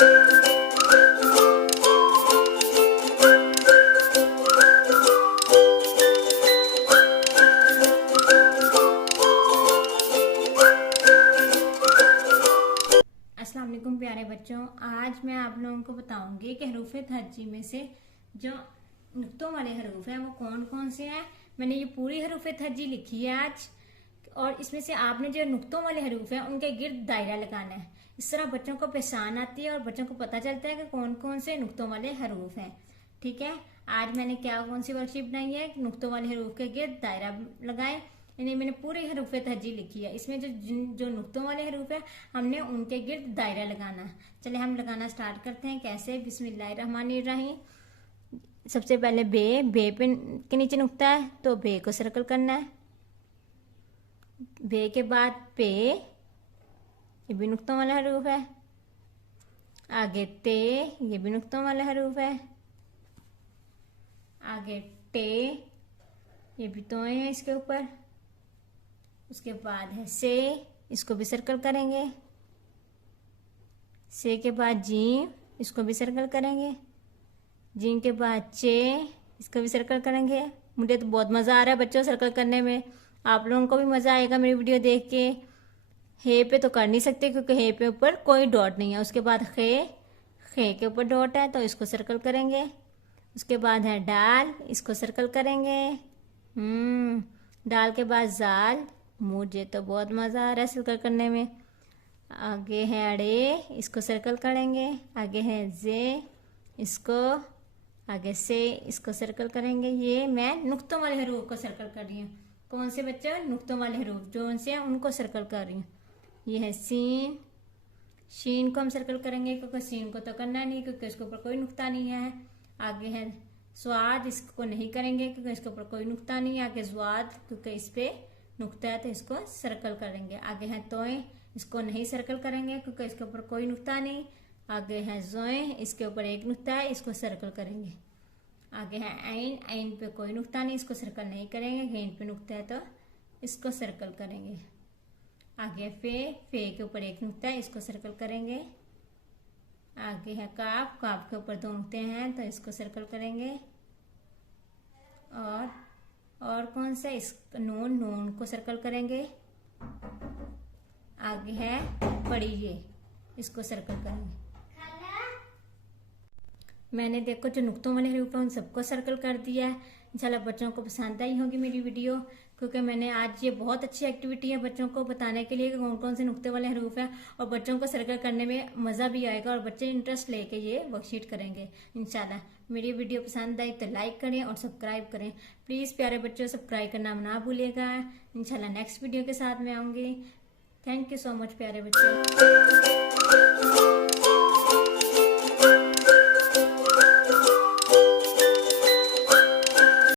अस्सलाम वालेकुम प्यारे बच्चों, आज मैं आप लोगों को बताऊंगी कि हरूफ हज्जी में से जो नुक्तों वाले हरूफ हैं वो कौन कौन से हैं। मैंने ये पूरी हरूफ हज्जी लिखी है आज, और इसमें से आपने जो नुक्तों वाले हरूफ हैं उनके गिर्द दायरा लगाना है। इस तरह बच्चों को पहचान आती है और बच्चों को पता चलता है कि कौन कौन से नुक्तों वाले हरूफ हैं। ठीक है, आज मैंने क्या कौन सी वर्कशीट बनाई है, नुक्तों वाले हरूफ के गिर्द दायरा लगाए। यानी मैंने पूरी हरूफ हज्जी लिखी है, इसमें जो नुक्तों वाले हरूफ है हमने उनके गिर्द दायरा लगाना है। चले हम लगाना स्टार्ट करते हैं। कैसे? बिस्मिल्लाहिर्रहमानिर्रहीम। सबसे पहले बे पे के नीचे नुक्ता है तो बे को सर्कल करना है। बे के बाद पे, ये भी नुक्तों वाला हरूफ है। आगे ते, ये भी नुक्तों वाला हरूफ है। आगे टे, ये भी तो है इसके ऊपर। उसके बाद है से, इसको भी सर्कल करेंगे। से के बाद जीम, इसको भी सर्कल करेंगे। जीम के बाद चे, इसको भी सर्कल करेंगे। मुझे तो बहुत मज़ा आ रहा है बच्चों सर्कल करने में, आप लोगों को भी मज़ा आएगा मेरी वीडियो देख के। हे पे तो कर नहीं सकते क्योंकि हे पे ऊपर कोई डॉट नहीं है। उसके बाद खे के ऊपर डॉट है तो इसको सर्कल करेंगे। उसके बाद है डाल, इसको सर्कल करेंगे। डाल के बाद जाल, मुझे तो बहुत मज़ा आ रहा है सर्कल करने में। आगे है अड़े, इसको सर्कल करेंगे। आगे है जे, इसको आगे से इसको सर्कल करेंगे। ये मैं नुक्तों वाले हरूफ को सर्कल कर रही हूँ। कौन से बच्चे? नुक्तों वाले हरूफ जो उनसे उनको सर्कल कर रही हूँ। ये है सीन, शीन को हम सर्कल करेंगे क्योंकि सीन को तो करना नहीं क्योंकि इसके ऊपर कोई नुक्ता नहीं है। आगे है स्वाद, इसको नहीं करेंगे क्योंकि इसके ऊपर कोई नुक्ता नहीं है। आगे ज्वाद, क्योंकि इस पे नुक्ता है तो इसको सर्कल करेंगे। आगे है तोए, इसको नहीं सर्कल करेंगे क्योंकि इसके ऊपर कोई नुक्ता नहीं। आगे है जोए, इसके ऊपर एक नुक्ता है, इसको सर्कल करेंगे। आगे है ऐन, ऐन पे कोई नुक्ता नहीं, इसको सर्कल नहीं करेंगे। गैन पे नुक्ता है तो इसको सर्कल करेंगे। आगे फे के ऊपर एक नुक्ता है, इसको सर्कल करेंगे। आगे है काफ, काफ के ऊपर दो नुक्ते हैं तो इसको सर्कल करेंगे। और कौन सा? इस नून, नून को सर्कल करेंगे। आगे है बड़ी, ये इसको सर्कल करेंगे। मैंने देखो जो नुक्तों वाले हरूफ है उन सबको सर्कल कर दिया है। इंशाल्लाह बच्चों को पसंद आई होगी मेरी वीडियो, क्योंकि मैंने आज ये बहुत अच्छी एक्टिविटी है बच्चों को बताने के लिए कि कौन कौन से नुक्ते वाले हरूफ है, और बच्चों को सर्कल करने में मज़ा भी आएगा और बच्चे इंटरेस्ट लेके ये वर्कशीट करेंगे इंशाल्लाह। मेरी वीडियो पसंद आई तो लाइक करें और सब्सक्राइब करें प्लीज़। प्यारे बच्चों, सब्सक्राइब करना ना भूलिएगा। इंशाल्लाह नेक्स्ट वीडियो के साथ में आऊँगी। थैंक यू सो मच प्यारे बच्चों।